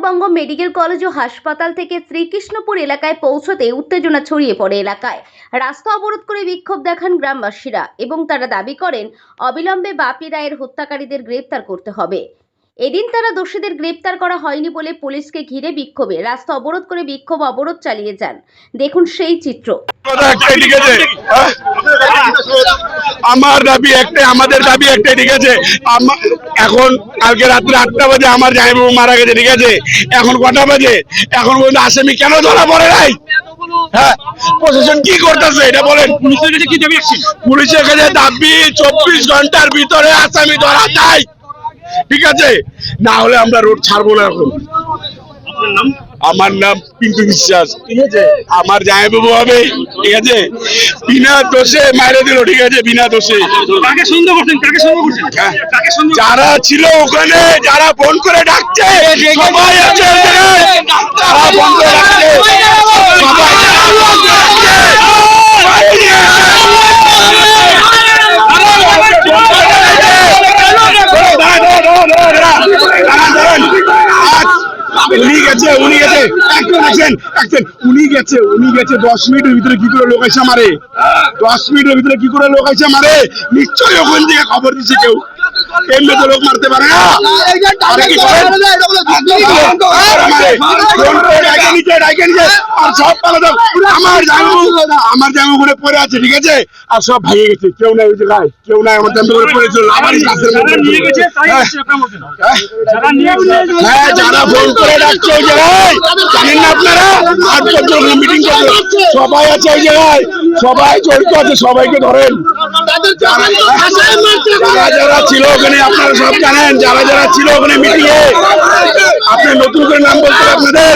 Uttarbanga medical college ও হাসপাতাল থেকে শ্রীকৃষ্ণপুর এলাকায় পৌঁছতে উত্তেজনা ছড়িয়ে পড়ে এলাকায়। রাস্তা অবরোধ করে বিক্ষোভ দেখান গ্রামবাসীরা এবং তারা দাবি করেন অবিলম্বে বাপি রায়ের হত্যাকারীদের গ্রেপ্তার করতে হবে। এদিন তারা দোষীদের গ্রেপ্তার করা হয়নি বলে পুলিশকে ঘিরে বিক্ষোভে রাস্তা অবরোধ করে বিক্ষোভ অবরোধ চালিয়ে যান। দেখুন সেই চিত্র। আমার দাবি একটাই, আমাদের দাবি একটাই, ঠিক আছে। এখন কালকে রাত্রে 8টা বাজে আমার জামাইবাবু মারা গেছে, ঠিক আছে। এখন কটা বাজে? এখন পর্যন্ত আসামি কেন ধরা পড়ে নাই? হ্যাঁ, প্রশাসন কি করতেছে এটা বলেন। পুলিশের কাছে কি দাবি? পুলিশের কাছে দাবি 24 ঘন্টার ভিতরে আসামি ধরা চাই, ঠিক আছে। না হলে আমরা রোড ছাড়বো না। এখন আমার নাম পিন্টু বিশ্বাস, ঠিক আছে। আমার জামাইবাবু হবে, ঠিক আছে। বিনা দোষে মাইরে দিল, ঠিক আছে, বিনা দোষে। কাকে সন্দেহ করছেন? যারা ছিল ওখানে, যারা ফোন করে ডাকছে সবাই আছে, যারা ফোন করে ডাকছে উনি গেছে 10 মিনিটের ভিতরে কি করে লোক এসে মারে? 10 মিনিটের ভিতরে কি করে লোক এসে মারে? নিশ্চয়ই ওখান থেকে খবর দিচ্ছে কেউ। এমনি তো লোক মারতে পারে না। আমার জামা করে পড়ে আছে, ঠিক আছে। আর সব ভাইয়ে গেছে, কেউ নাই ওই জায়গায়, কেউ নাই। আমার জামা করে পড়েছিল আবারই গাছের মধ্যে। হ্যাঁ, যারা ফোন করে ডাকছে ওই জায়গায়, জানেন না আপনারা? 8 মিটিং করছে, সবাই আছে ওই জায়গায়, সবাই জড়িত আছে, সবাইকে ধরেন। যারা যারা ছিল ওখানে আপনারা সব জানেন, যারা যারা ছিল ওখানে মিটিং এ। আপনি নতুন করে নাম বলতে আপনাদের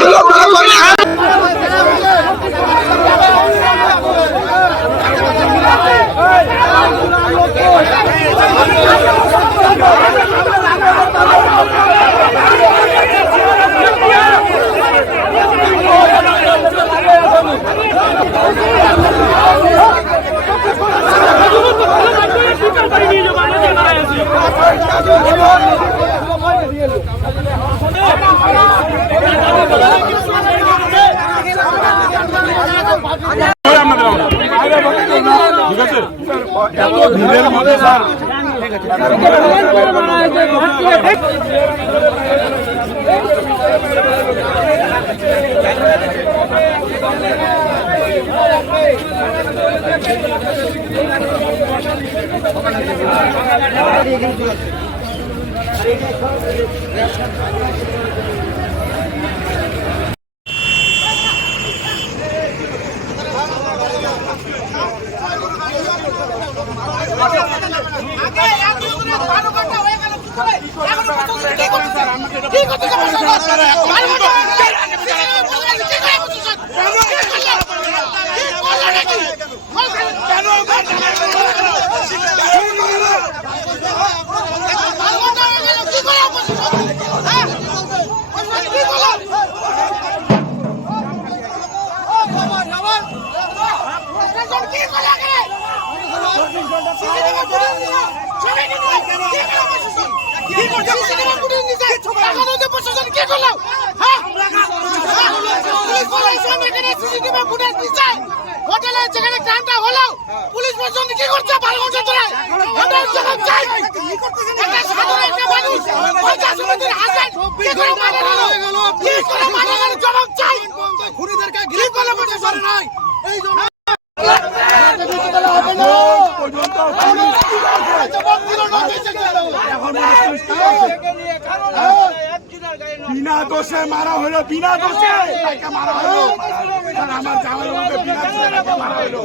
হোটেলে যেখানে ক্রাইমটা হলো পুলিশ প্রশাসন কি করছে? 12 ঘন্টা ধরে আমরা জবাব চাই। একটা সাধারণ একটা মানুষ 50 মিনিটের হাজার কি করে মারা গেল? কি করে মারা গেল? জবাব চাই। খুনিদেরকে গিয়ে করে প্রশাসন নাই এই জন্য বিনা দোষে মারা হলো, বিনা দোষে মারা হলো। আমার জামাইবাবুকে বিনা দোষে মারা হলো।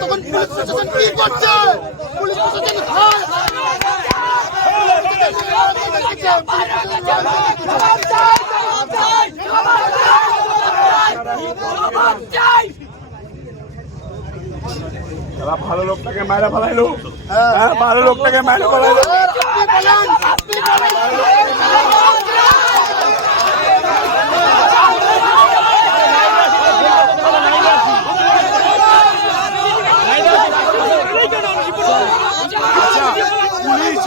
তখন পুলিশ প্রশাসন কি করছে? পুলিশ প্রশাসন ভালো লোকটাকে মারা ফেলাইলো, ভালো লোকটাকে মারা ফেলাইলো। পুলিশ